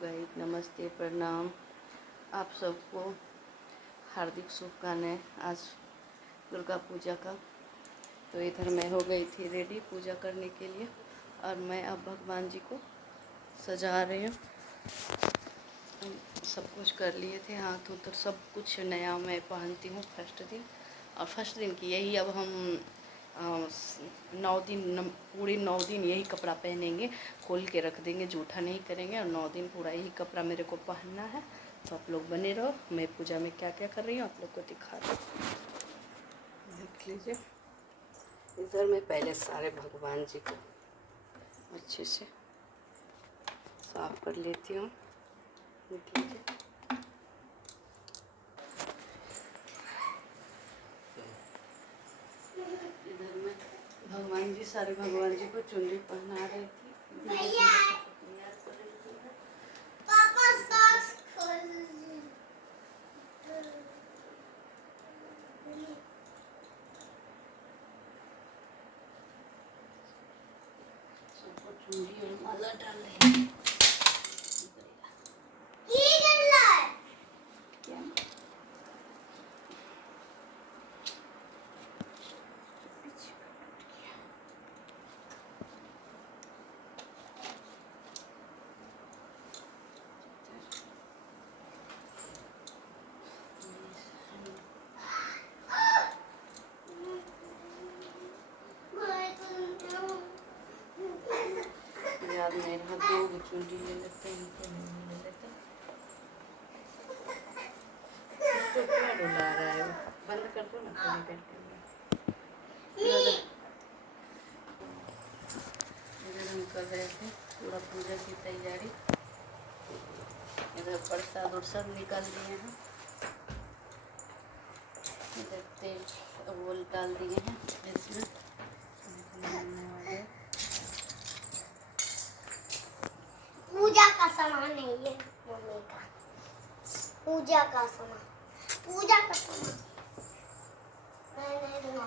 Guys, नमस्ते, प्रणाम। आप सबको हार्दिक शुभकामनाएं आज दुर्गा पूजा का। तो इधर मैं हो गई थी रेडी पूजा करने के लिए और मैं अब भगवान जी को सजा रही हूँ। सब कुछ कर लिए थे, हाथ उधर सब कुछ नया मैं पहनती हूँ फर्स्ट दिन। और फर्स्ट दिन की यही अब हम 9 दिन पूरे 9 दिन यही कपड़ा पहनेंगे, खोल के रख देंगे, जूठा नहीं करेंगे और 9 दिन पूरा यही कपड़ा मेरे को पहनना है। तो आप लोग बने रहो, मैं पूजा में क्या क्या कर रही हूँ आप लोग को दिखा दूँ, देख लीजिए। इधर मैं पहले सारे भगवान जी को अच्छे से साफ कर लेती हूँ, देख लीजिए। इधर मैं भगवान जी सारे भगवान जी को चुनरी पहना रही थी। सबको चुनरी और माला डाल रही है। याद नहीं रहा, 2 चुनरी ले लेते हैं, इनको नहीं ले लेते। इसको क्या डुला रहा है, बंद कर दो ना थोड़ी देर के लिए। इधर हम कर रहे थे पूरा पूजा की तैयारी। इधर प्रसाद उरसाद निकाल दिए हैं, इधर तेल वो डाल दिए हैं इसमें। पूजा का सामान है ये मम्मी का, पूजा का सामान, पूजा का सामान। नहीं दूंगा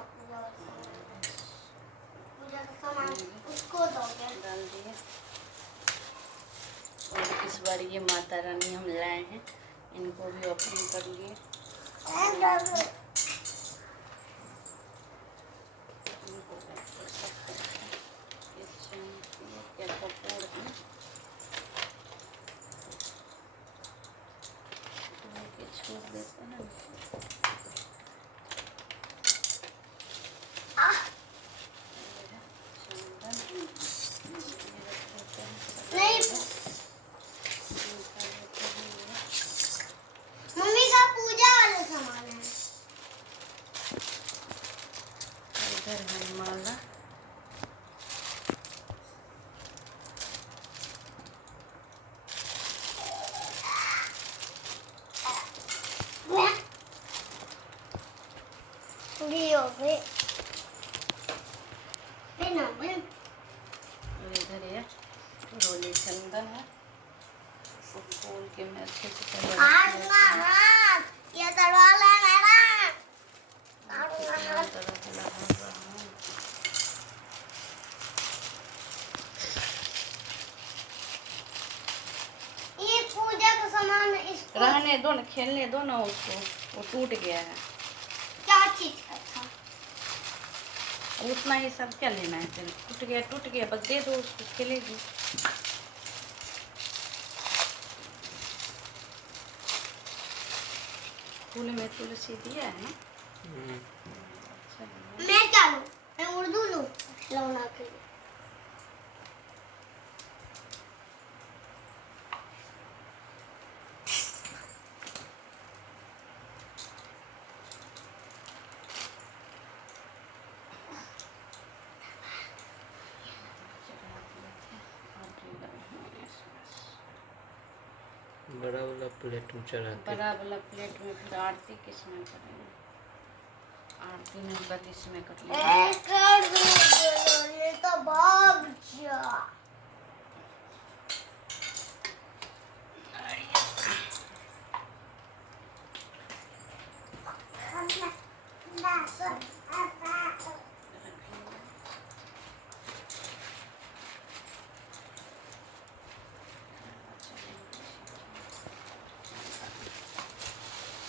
पूजा का सामान उसको दोगे। डाल दिए। और इस बार ये माता रानी हम लाए हैं, इनको भी ओपनिंग कर लिए। छोड़ देते हैं। मम्मी का पूजा वाला सामान है। इधर है माला, और इधर ये रोली चंदन है, इसको खोल के मैं अच्छे से ये दरवाजा है मेरा। ये पूजा का सामान इसको रहने दो ना, खेलने दो ना उसको, वो टूट गया है। क्या चीज का था? उतना ही सब क्या लेना है, चल टूट गया बस दे दो उसको, खेलेगी। फूल में तुलसी दिया है ना। अच्छा, मैं क्या लूं? मैं उर्दू लूं खिलौना के लिए। बड़ा वाला प्लेट में चढ़ाते। बड़ा वाला प्लेट में फिर आरती किसमें करेंगे? आरती नहीं बस इसमें कर लेंगे। तो भाग जा।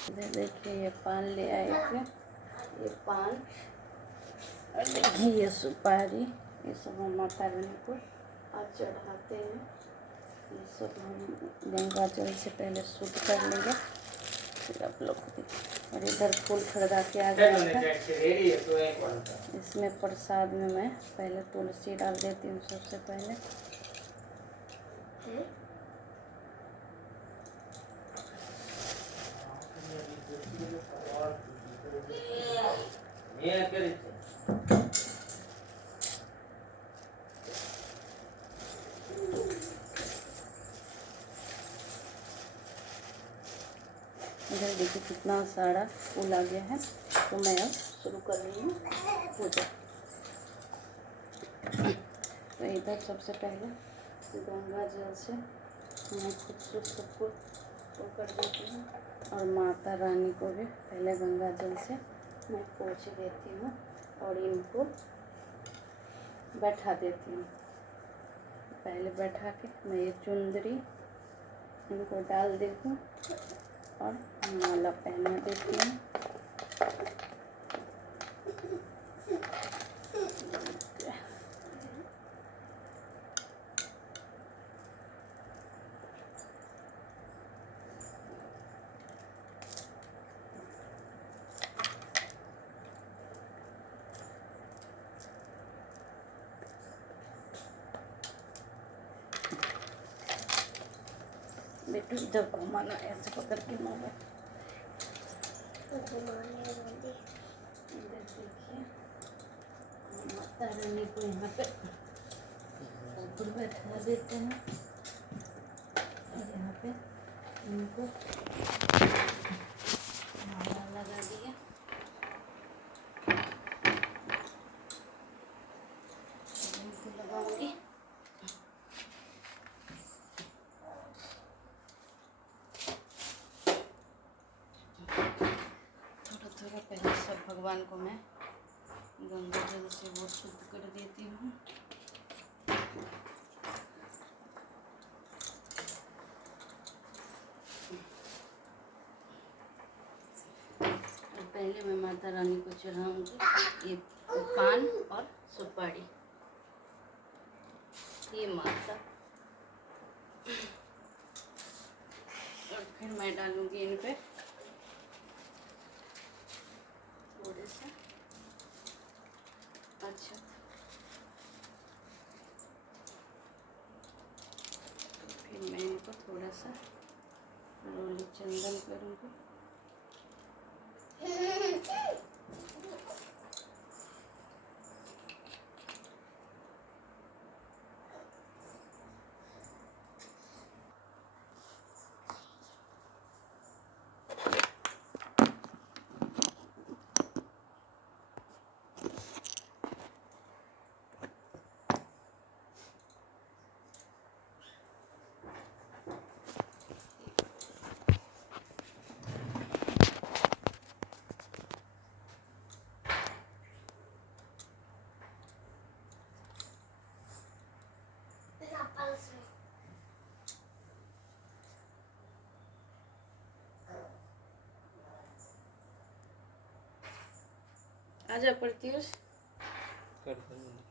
इधर देखिए ये पान ले आए थे, ये पान, और देखिए ये सुपारी, ये सब हम माता रानी को आज चढ़ाते हैं। ये सब हम गंगा जल से पहले शुद्ध कर लेंगे, फिर आप लोग को देखिए। और इधर फूल खरीदा के आ गया था, इसमें प्रसाद में मैं पहले तुलसी डाल देती हूँ सबसे पहले। इधर देखिए कितना सारा फूल आ गया है, तो मैं अब शुरू कर रही हूँ पूजा। तो इधर सबसे पहले गंगा जल से मैं खुद सबको वो कर देती हूँ, और माता रानी को भी पहले गंगा जल से मैं पोंछ देती हूँ और इनको बैठा देती हूँ। पहले बैठा के मैं ये चुंदरी इनको डाल देती हूँ और माला पहना देती हूँ। बेटू इधर घुमाना, ऐसे पकड़ के मारो। इधर देखिए माता रानी को यहाँ पे ऊपर बैठा देते हैं, और यहाँ पे इनको माला लगा दिया। इनको लगाऊंगी। थोड़ा पहले सब भगवान को मैं गंगा जल से वो शुद्ध कर देती हूँ। और पहले मैं माता रानी को चढ़ाऊंगी ये पान और सुपारी, ये माता, और फिर मैं डालूंगी इन पे थोड़े से अच्छा, फिर मैं इनको थोड़ा सा रोली चंदन करूँगी। आजा प्रत्युष। कर दूँगी।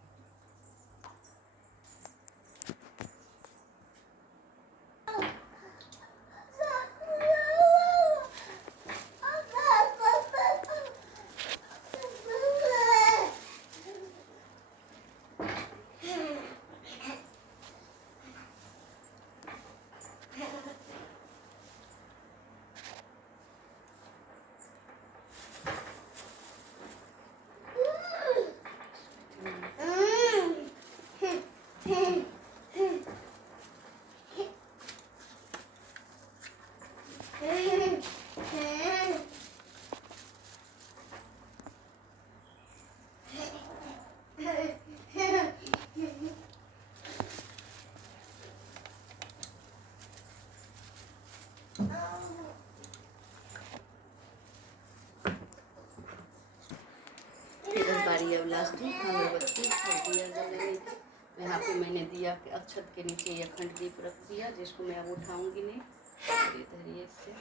इधर बारी अब लास्ट में अगरबत्ती और दिया जलाने का। यहाँ पे मैंने दिया के अक्षत के नीचे ये अखंड दीप रख दिया, जिसको मैं अब उठाऊंगी नहीं। और इधर ये से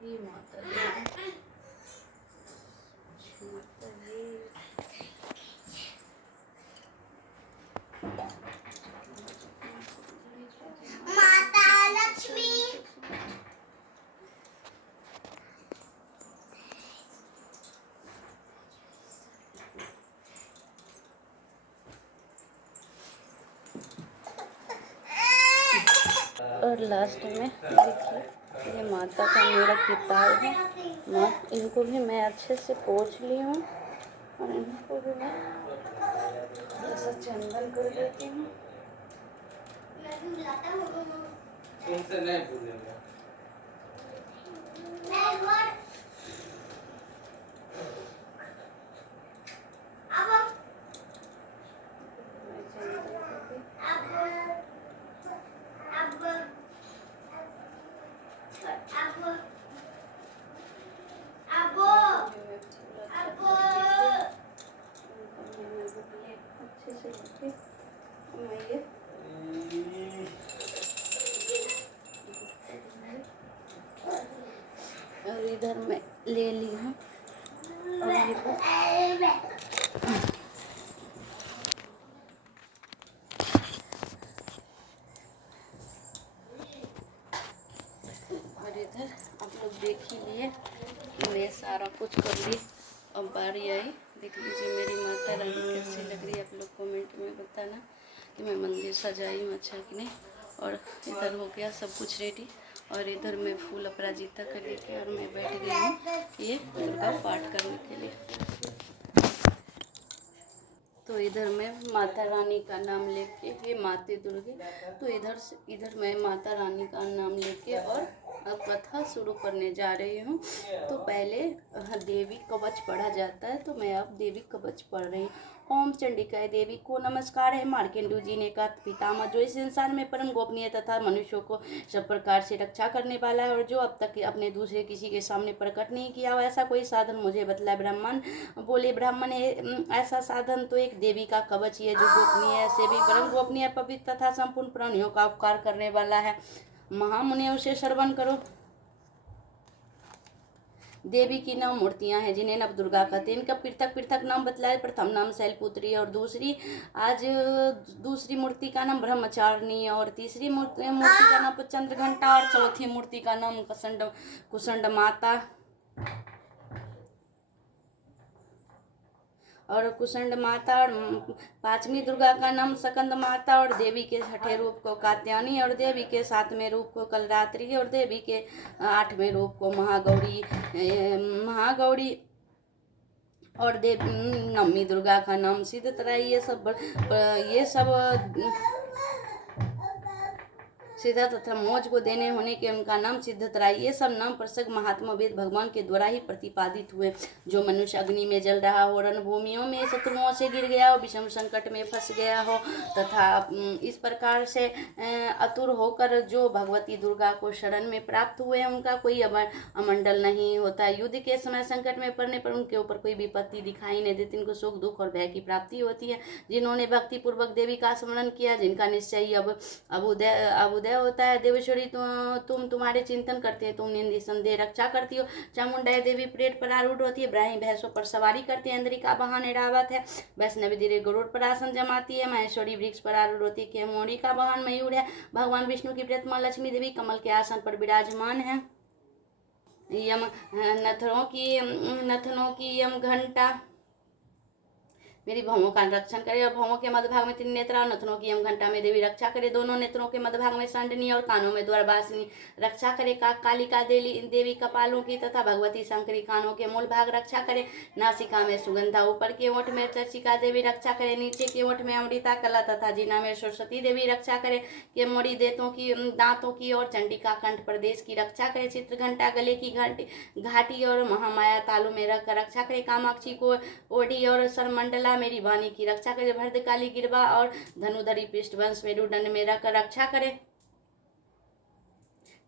ये माता दी। माता दी। माता लक्ष्मी। और लास्ट में देखिए ये माता का मेरा किताब है। माँ इनको भी मैं अच्छे से पोंछ ली हूँ और इनको भी मैं ऐसा चंदन कर देती हूँ। तुमसे नहीं पूछेंगे। अच्छे से लेके मैं ये और इधर मैं ले ली हूँ और इधर आप लोग देख ही लिए मैं सारा कुछ कर ली। अब बारी आई, देख लीजिए मेरी माता रानी कैसी लग रही है। आप लोग कमेंट में बताना कि मैं मंदिर सजाई हूँ अच्छा कि नहीं। और इधर हो गया सब कुछ रेडी और इधर मैं फूल अपराजिता कर लेके और मैं बैठ गई हूँ ये दुर्गा पाठ करने के लिए। तो इधर मैं माता रानी का नाम लेके, ये माते दुर्गे, तो इधर मैं माता रानी का नाम लेके और अब कथा शुरू करने जा रही हूँ। तो पहले देवी कवच पढ़ा जाता है, तो मैं अब देवी कवच पढ़ रही हूँ। ओम चंडिकाय देवी को नमस्कार है। मार्केंडू जी ने कहा, पितामह जो इस संसार में परम गोपनीय तथा मनुष्यों को सब प्रकार से रक्षा करने वाला है और जो अब तक अपने दूसरे किसी के सामने प्रकट नहीं किया हो ऐसा कोई साधन मुझे बतलाए। ब्राह्मण बोले, ब्राह्मण ऐसा साधन तो एक देवी का कवच ही है जो गोपनीय है, से भी परम गोपनीय, पवित्र तथा संपूर्ण प्राणियों का उपकार करने वाला है। महामुनियों से श्रवण करो। देवी की 9 मूर्तियां हैं जिन्हें नव दुर्गा कहते हैं। इनका पृथक पृथक नाम बतलाए। प्रथम नाम शैलपुत्री और दूसरी मूर्ति का नाम ब्रह्मचारिणी और तीसरी मूर्ति का नाम चंद्रघंटा और चौथी मूर्ति का नाम कुसंड माता और पांचवी दुर्गा का नाम सकंद माता और देवी के छठे रूप को कात्यायनी और देवी के 7वें रूप को कलरात्रि और देवी के 8वें रूप को महागौरी और नवमी दुर्गा का नाम सिद्धतराई। ये सब सीधा तथा मोज को देने होने के उनका नाम सिद्धतराई। ये सब नाम प्रसंग महात्मा वेद भगवान के द्वारा ही प्रतिपादित हुए। जो मनुष्य अग्नि में जल रहा हो, रणभूमियों में शत्रुओं से गिर गया हो, विषम संकट में फंस गया हो तथा इस प्रकार से अतुर होकर जो भगवती दुर्गा को शरण में प्राप्त हुए उनका कोई अमंडल नहीं होता। युद्ध के समय संकट में पड़ने पर उनके ऊपर कोई विपत्ति दिखाई नहीं देती। इनको सुख दुख और भय की प्राप्ति होती है। जिन्होंने भक्ति पूर्वक देवी का स्मरण किया, जिनका निश्चय ही अबुदय होता है। देवेश्वरी तुम्हारे चिंतन करते हैं, तुम निसंदेह रक्षा करती हो। चामुंडा देवी पेड़ पर आरूढ़ होती है, ब्राह्मी भैंसों पर सवारी करती है। इंद्रिका वाहन ऐरावत है, वैष्णवी धीरे गरुड़ पर आसन जमाती है। महेश्वरी वृक्ष पर आरूढ़ होती है, केमोरी का वाहन मयूर है। भगवान विष्णु की प्रतिमा लक्ष्मी देवी कमल के आसन पर विराजमान है। यम नथनों की यम घंटा मेरी भवों का रक्षण करे और भवों के मध्य भाग में 3 नेत्र और नथनों की यम घंटा में देवी रक्षा करे। दोनों नेत्रों के मध्य भाग में संडनी और कानों में द्वारबासिनी रक्षा करे। कालिका देवी कपालों की तथा भगवती शंकरी कानों के मूल भाग रक्षा करे। नासिका में सुगंधा, ऊपर के ओठ में चर्चिका देवी रक्षा करे। नीचे के ओठ में अमृता कला तथा जीना में सरस्वती देवी रक्षा करे। केमोरी दांतों की और चंडिका कंठ प्रदेश की रक्षा करे। चित्र घंटा गले की घाटी और महामाया तालु में रखकर रक्षा करे। कामाक्षी को ओढ़ी और सरमंडला मेरी वाणी की रक्षा करे। भद्रकाली गिरवा और धनुधरी पृष्ठवंश मेरुदंड में रख रक्षा करे।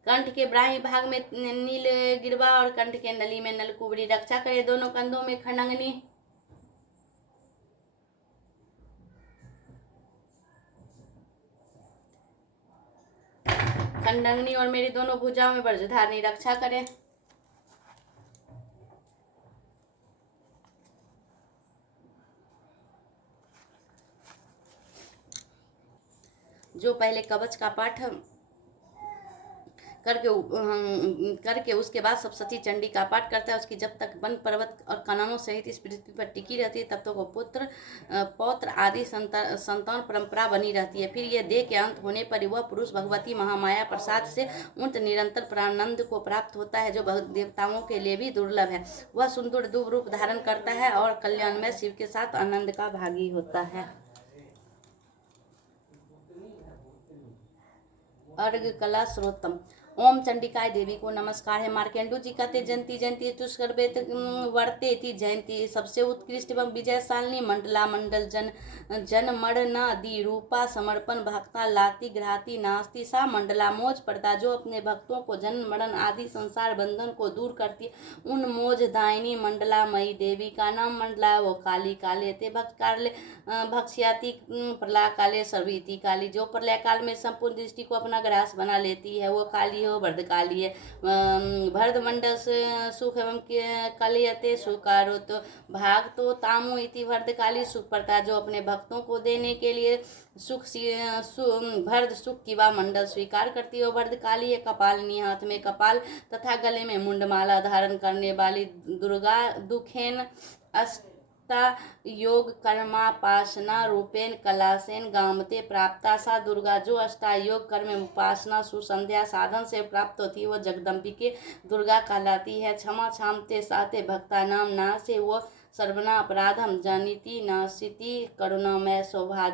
कंठ के बाएं भाग में नील गिरवा और कंठ के नली में नलकुबरी रक्षा करे। दोनों कंधों में खंडंगनी, और मेरी दोनों भुजाओं में वज्रधारणी रक्षा करे। जो पहले कवच का पाठ करके उसके बाद सप्तशती चंडी का पाठ करता है, उसकी जब तक वन पर्वत और काननों सहित इस पृथ्वी पर टिकी रहती है तब तक वो पुत्र पौत्र आदि संतान परंपरा बनी रहती है। फिर यह देह के अंत होने पर वह पुरुष भगवती महामाया प्रसाद से उन निरंतर प्रानंद को प्राप्त होता है जो देवताओं के लिए भी दुर्लभ है। वह सुंदर दुब रूप धारण करता है और कल्याणमय शिव के साथ आनंद का भागी होता है। अर्घ कला स्रोतम। ओम चंडिकाय देवी को नमस्कार है। मार्केंडू जी कहते जयंती जयंती तुष्कर्वेत वर्ते थी जयंती सबसे उत्कृष्ट एवं विजयशालिनी मंडला मंडल जन मणनादि रूपा समर्पण भक्ता लाती ग्रहाती नास्ती सा मंडला मोज पड़ता जो अपने भक्तों को जन्म मरण आदि संसार बंधन को दूर करती है। उन मोज दायिनी मंडला मई देवी का नाम मंडला वो काली काले ते भक्त काले भक्ष्याति प्रलय काले सर्वीति काली जो प्रलय काल में संपूर्ण दृष्टि को अपना ग्रास बना लेती है वो काली हो भद्रकाली है। भरदमंडल सुख एवं कलयते सुकारो तो भाग तो तामु इति भद्रकाली सुख पड़ता जो अपने भक्तों को देने के लिए भर्द सुख की वा मंडल स्वीकार करती हो। भद्रकाली है कपालिनी हाथ में कपाल तथा गले में मुंडमाला धारण करने वाली दुर्गा दुखेन योग कर्मापासना रूपेण कलासेन गामते प्राप्ता सा दुर्गा जो अष्टायोग कर्म उपासना सुसंध्या साधन से प्राप्त होती है वह जगदम्बिके दुर्गा कहलाती है। क्षमा क्षामते साते भक्ता नाम ना से वो सर्वना अपराधम जानीति नासिति करुणामय स्वभाव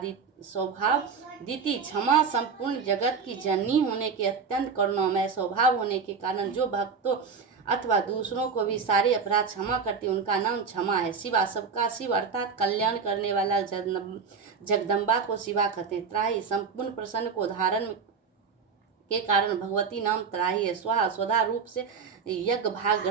दीति। क्षमा संपूर्ण जगत की जननी होने के अत्यंत करुणामय स्वभाव होने के कारण जो भक्तों अथवा दूसरों को भी सारे अपराध क्षमा करती उनका नाम क्षमा है। शिवा सबका शिव अर्थात कल्याण करने वाला जगदम्बा को शिवा कहते हैं। त्राही संपूर्ण प्रसन्न को धारण के कारण भगवती नाम त्राही है। स्वाहा स्वधा रूप से यज्ञ भाग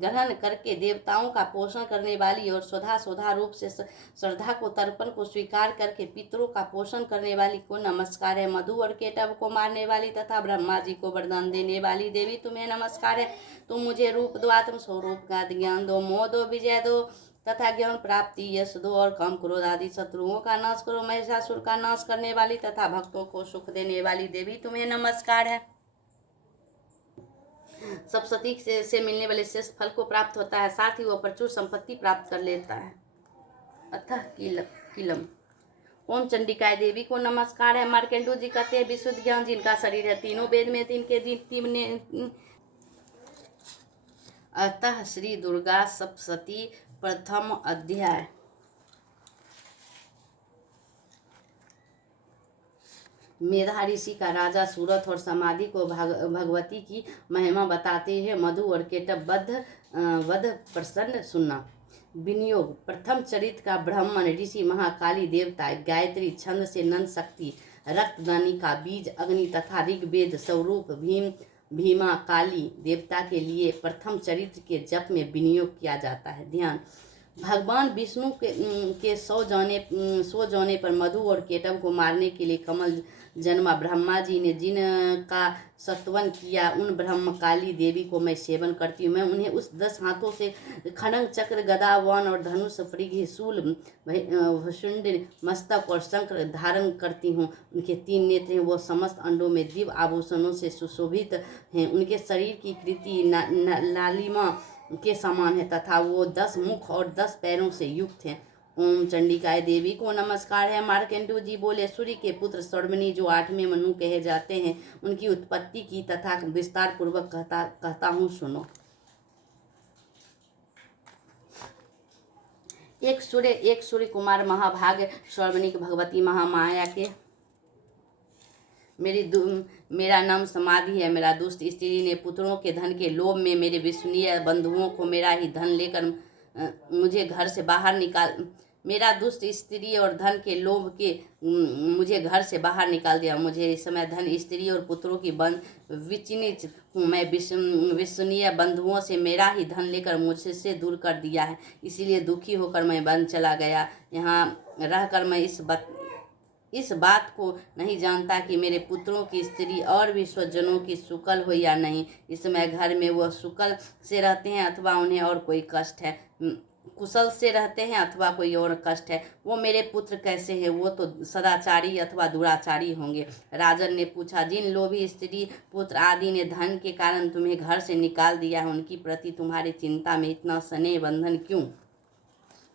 ग्रहण करके देवताओं का पोषण करने वाली और स्वधा रूप से श्रद्धा को तर्पण को स्वीकार करके पितरों का पोषण करने वाली को नमस्कार है। मधु और केटव को मारने वाली तथा ब्रह्मा जी को वरदान देने वाली देवी तुम्हें नमस्कार है। तुम मुझे रूप दो आत्म स्वरूप का ज्ञान दो मोह दो विजय दो तथा ज्ञान प्राप्ति यश दो और काम क्रोध आदि शत्रुओं का नाश करो। महिषासुर का नाश करने वाली तथा भक्तों को सुख देने वाली देवी तुम्हें नमस्कार है। सप्तशती से मिलने वाले श्रेष्ठ फल को प्राप्त होता है साथ ही वो प्रचुर संपत्ति प्राप्त कर लेता है। अतः किलम। ओम चंडिकाय देवी को नमस्कार है। मार्केंडू जी कहते हैं विशुद्ध ज्ञान जिनका शरीर है तीनों वेद में तीन अतः श्री दुर्गा सप्तशती प्रथम अध्याय। मेधा ऋषि का राजा सूरत और समाधि को भगवती की महिमा बताते हैं। मधु और केटव वध प्रसन्न सुनना। विनियोग प्रथम चरित्र का ब्राह्मण ऋषि महाकाली देवता गायत्री छंद से नंद शक्ति रक्तदानी का बीज अग्नि तथा ऋग्वेद स्वरूप भीमा काली देवता के लिए प्रथम चरित्र के जप में विनियोग किया जाता है। ध्यान भगवान विष्णु के सो जाने पर मधु और केटव को मारने के लिए कमल जन्मा। ब्रह्मा जी ने जिनका सत्वन किया उन ब्रह्मकाली देवी को मैं सेवन करती हूँ। मैं उन्हें उस 10 हाथों से खड्ग चक्र गदा वन और धनुष परिघ शूल भुशुंड मस्तक और शंख धारण करती हूँ। उनके 3 नेत्र हैं। वो समस्त अंडों में दिव्य आभूषणों से सुशोभित हैं। उनके शरीर की कृति लालिमा के समान है तथा वो 10 मुख और 10 पैरों से युक्त हैं। ओम चंडिकाय देवी को नमस्कार है। मार्केंडू जी बोले सूर्य के पुत्र स्वर्णमणि जो 8वें मनु कहे जाते हैं उनकी उत्पत्ति की तथा विस्तार पूर्वक कहता हूँ सुनो। एक सूर्य कुमार महाभाग स्वर्णमणि भगवती महामाया के मेरा नाम समाधि है। मेरा दुष्ट स्त्री ने पुत्रों के धन के लोभ में मेरे विश्वनीय बंधुओं को मेरा ही धन लेकर मुझे घर से बाहर मेरा दुष्ट स्त्री और धन के लोभ के मुझे घर से बाहर निकाल दिया। मुझे इस समय धन, स्त्री और पुत्रों की विचलित हूँ। मैं विश्वसनीय बंधुओं से मेरा ही धन लेकर मुझसे दूर कर दिया है, इसीलिए दुखी होकर मैं वन चला गया। यहाँ रहकर मैं इस बात को नहीं जानता कि मेरे पुत्रों की स्त्री और भी स्वजनों की सुकल हो या नहीं। इस समय घर में वह सुकल से रहते हैं अथवा उन्हें और कोई कष्ट है, कुशल से रहते हैं अथवा कोई और कष्ट है। वो मेरे पुत्र कैसे हैं? वो तो सदाचारी अथवा दुराचारी होंगे। राजन ने पूछा, जिन लोभी स्त्री पुत्र आदि ने धन के कारण तुम्हें घर से निकाल दिया है, उनकी प्रति तुम्हारी चिंता में इतना स्नेह बंधन क्यों?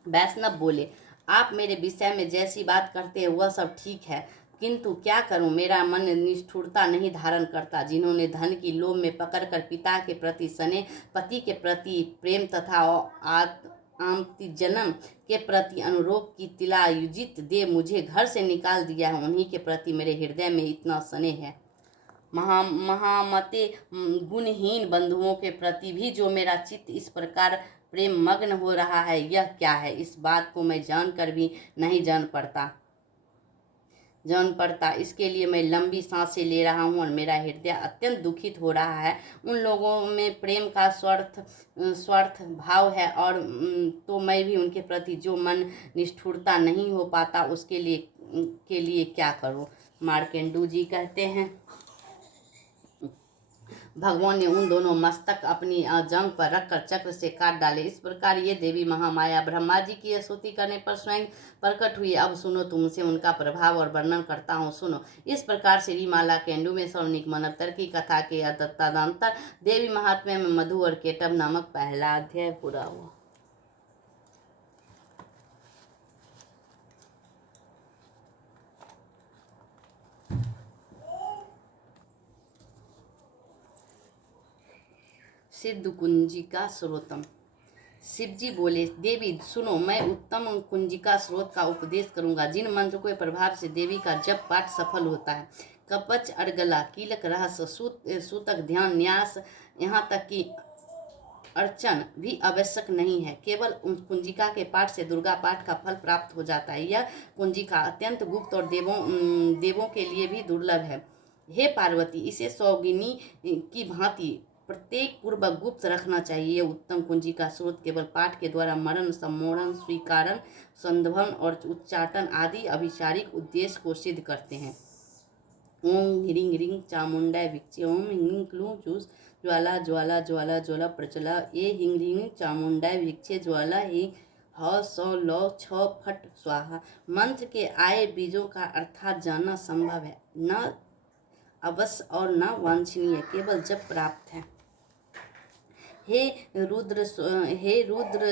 वैष्णव बोले, आप मेरे विषय में जैसी बात करते हैं वह सब ठीक है, किंतु क्या करूं, मेरा मन निष्ठुरता नहीं धारण करता। जिन्होंने धन की लोभ में पकड़कर पिता के प्रति स्नेह, पति के प्रति प्रेम तथा आमति जन्म के प्रति अनुरोध की तिलायुजित दे मुझे घर से निकाल दिया है, उन्हीं के प्रति मेरे हृदय में इतना स्नेह है। महामते गुणहीन बंधुओं के प्रति भी जो मेरा चित्त इस प्रकार प्रेम मग्न हो रहा है, यह क्या है? इस बात को मैं जानकर भी नहीं जान पड़ता। इसके लिए मैं लंबी सांसें ले रहा हूँ और मेरा हृदय अत्यंत दुखित हो रहा है। उन लोगों में प्रेम का स्वार्थ भाव है, और तो मैं भी उनके प्रति जो मन निष्ठुरता नहीं हो पाता उसके लिए क्या करूँ? मार्केंडू जी कहते हैं, भगवान ने उन दोनों मस्तक अपनी जंग पर रखकर चक्र से काट डाले। इस प्रकार ये देवी महामाया ब्रह्मा जी की स्तुति करने पर स्वयं प्रकट हुई। अब सुनो, तुमसे उनका प्रभाव और वर्णन करता हूँ, सुनो। इस प्रकार श्री माला केंडू में सौनिक मनवतर की कथा के तदंतर देवी महात्म्य में मधु और केटव नामक पहला अध्याय पूरा हुआ। सिद्ध कुंजिका स्रोतम। शिवजी बोले, देवी सुनो, मैं उत्तम कुंजिका स्रोत का उपदेश करूंगा, जिन मंत्र के प्रभाव से देवी का जप पाठ सफल होता है। कवच, अर्गला, कीलक, रहस्य, सूतक, ध्यान, न्यास, यहाँ तक कि अर्चन भी आवश्यक नहीं है। केवल उन कुंजिका के पाठ से दुर्गा पाठ का फल प्राप्त हो जाता है। यह कुंजिका अत्यंत गुप्त और देवों के लिए भी दुर्लभ है। हे पार्वती, इसे सौगिनी की भांति प्रत्येक पूर्वक गुप्त रखना चाहिए। उत्तम कुंजिका स्रोत केवल पाठ के द्वारा मरण, सम्मोहन, स्वीकारण, संधवन और उच्चाटन आदि अभिचारिक उद्देश्य को सिद्ध करते हैं। ओम ह्रीं ह्रीं चामुंडाय विक्षे, ओम ह्रीं क्लूं चूस ज्वाला ज्वाला ज्वाला ज्वाला प्रचला, ए ह्रीं ह्रीं चामुंडाय विक्षे ज्वाला, हे ह सौ लौ छ फट स्वाहा। मंत्र के आए बीजों का अर्थात जानना संभव है, न अवश्य और न वांछनीय, केवल जब प्राप्त है। हे रुद्र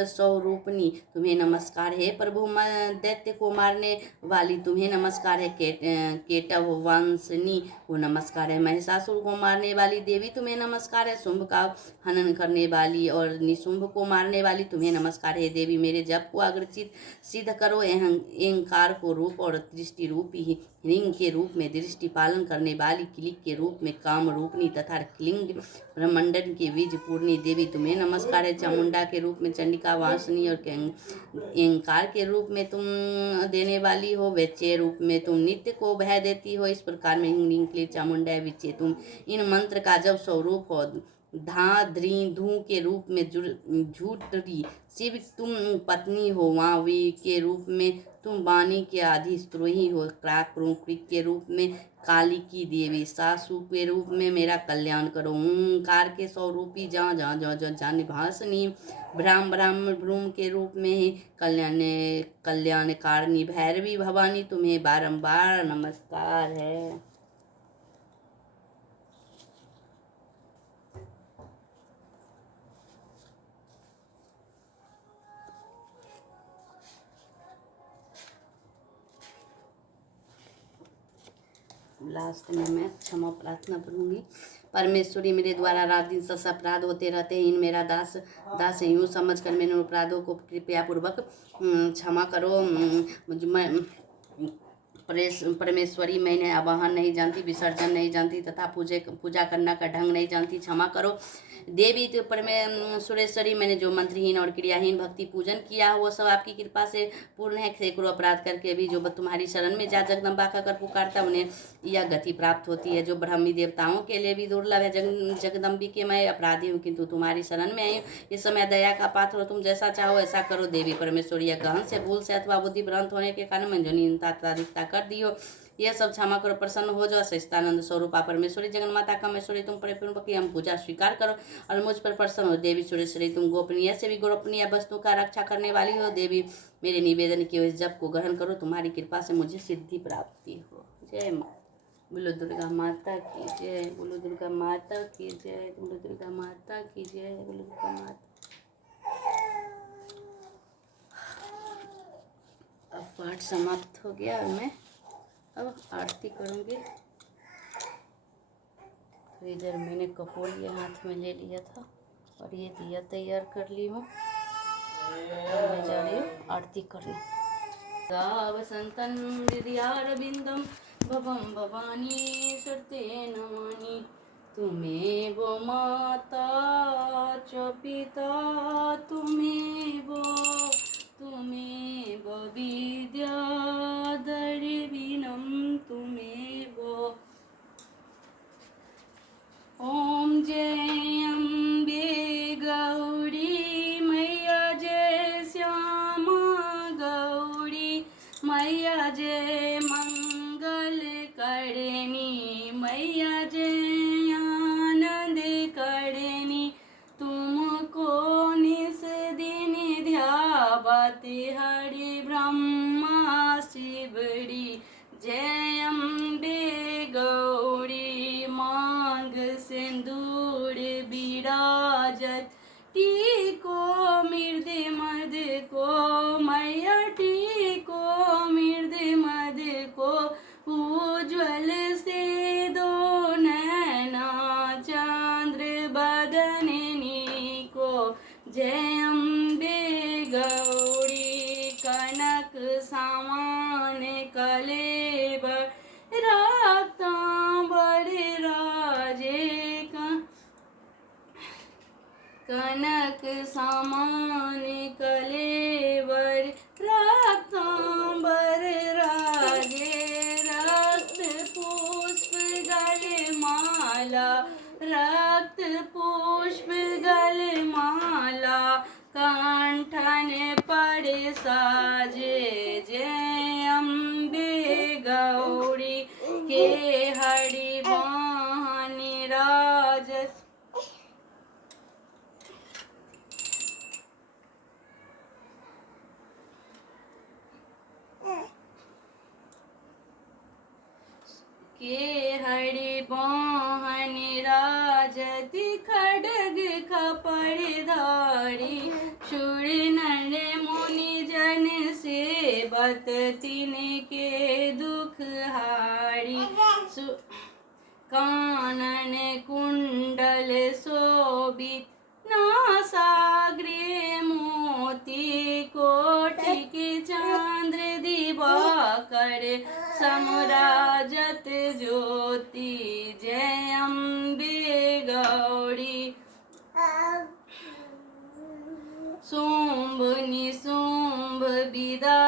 स्वरूपिणी तुम्हें नमस्कार। हे प्रभु दैत्य को मारने वाली तुम्हें नमस्कार है। केटव वंशनी को नमस्कार है। महिषासुर को मारने वाली देवी तुम्हें नमस्कार है। शुंभ का हनन करने वाली और निशुंभ को मारने वाली तुम्हें नमस्कार है। देवी, मेरे जप को अग्रचित सिद्ध करो। एंकार को रूप और दृष्टि रूप ही ह्रीं के रूप में दृष्टि पालन करने वाली, क्लिक के रूप में काम रूपनी तथा क्लिंग ब्रह्मंडन की बीज पूर्णी देवी तुम्हें नमस्कार है। चामुंडा के रूप में चंडिका वासनी और एंकार के रूप में तुम देने वाली हो। वैच्य रूप में तुम नित्य को भय देती हो। इस प्रकार में ह्रीं क्लीं चामुंडा विच्चे तुम इन मंत्र का जब स्वरूप हो। धा ध्री धू के रूप में झूठरी शिव तुम पत्नी हो। वावी के रूप में तुम वाणी के अधिस्त्रोही हो। क्राक क्रिक के रूप में काली की देवी। सासु के रूप में मेरा कल्याण करो। ओंकार के स्वरूपी जहाँ जहाँ जहाँ जहाँ जाने भाषणी ब्राह्म भ्रूम के रूप में कल्याणकारिणी भैरवी भवानी तुम्हें बारंबार नमस्कार है। लास्ट में मैं क्षमा प्रार्थना करूंगी। परमेश्वरी, मेरे द्वारा रात दिन सस अपराध होते रहते हैं। इन मेरा दास यूँ समझ कर मेरे अपराधों को कृपया पूर्वक क्षमा करो। परमेश्वरी मैंने आवाहन नहीं जानती, विसर्जन नहीं जानती तथा पूजा करना का ढंग नहीं जानती, क्षमा करो। देवी तो सुरेश्वरी, मैंने जो मंत्रहीन और क्रियाहीन भक्ति पूजन किया वो सब आपकी कृपा से पूर्ण है। सैकड़ों अपराध करके भी जो तुम्हारी शरण में जा जगदम्बा का कर पुकारता उन्हें यह गति प्राप्त होती है, जो ब्रह्मी देवताओं के लिए भी दुर्लभ है। जगदम्बिके मैं अपराधी हूँ किंतु तुम्हारी शरण में आई हूँ। इस समय दया का पात्र हो, तुम जैसा चाहो ऐसा करो। देवी परमेश्वरी, यह गहन से भूल से अथवा बुद्धि भ्रांत होने के कारण मैं जो न्यूनता अत्यधिकता कर दी हो यह सब क्षमा करो। प्रसन्न हो जाओ। सचिदानंद स्वरूपा परमेश्वरी, जगन्माता कामेश्वरी, तुम परिपूर्ण की हम पूजा स्वीकार करो और मुझ पर प्रसन्न हो। देवी सुरेश्वरी, तुम गोपनीय से भी गोपनीय वस्तु का रक्षा करने वाली हो। देवी मेरे निवेदन किए हुए जप को ग्रहण करो, तुम्हारी कृपा से मुझे सिद्धि प्राप्ति हो। जय माँ। बोलो दुर्गा माता की जय, बोलो दुर्गा माता की जय, बोलो दुर्गा माता की जय, बोलो दुर्गा माता। अब पाठ समाप्त हो गया और मैं अब आरती करूँगी। तो इधर मैंने कपूर ये हाथ में ले लिया था और ये दिया तैयार कर ली हूँ। अब मैं जा रही हूँ आरती करने। वसंतन हृदयारविंदम भवम भवानी सर्ते नमानि, तुम्हें वो माता च पिता, तुम्हें वो विद्या दर्विनम, तुम्हें वो। ओम जय अम्बे गौरी मैया, जय श्यामा गौरी मैया, जय मंगल करणी मैया, जय आनंद करणी। तुमको निस दिन ध्यावत हरि ब्रह्मा शिवड़ी, जय अम्बे गौरी मांग सिंदूर विराजत, टीको मृद मद को मैया, टीको मृद मद को, उज्ज्वल से दो नैना चंद्र बदननी को। जय अम्बे गौरी कनक समान कलेबर, रक्तांबर राजे का, कनक समान कलेवर रक्तांबर राजे, रक्त पुष्प गल माला, रक्त पुष्प गल माला, कंठन पर साजे। जय अम्बे गौरी के हरि वाहन राजस, के हरि वाहन राजत, खड्ग खपरधारी, शूर नर मुनि जन सेवत, तिनके दुख हारी। कानन कुंडल शोभित, नासाग्रे मोती, कोटिक चंद्र दिवाकर, समराजत ज्योति। जय अम्बे गौरी शुंभ निशुंभ विदा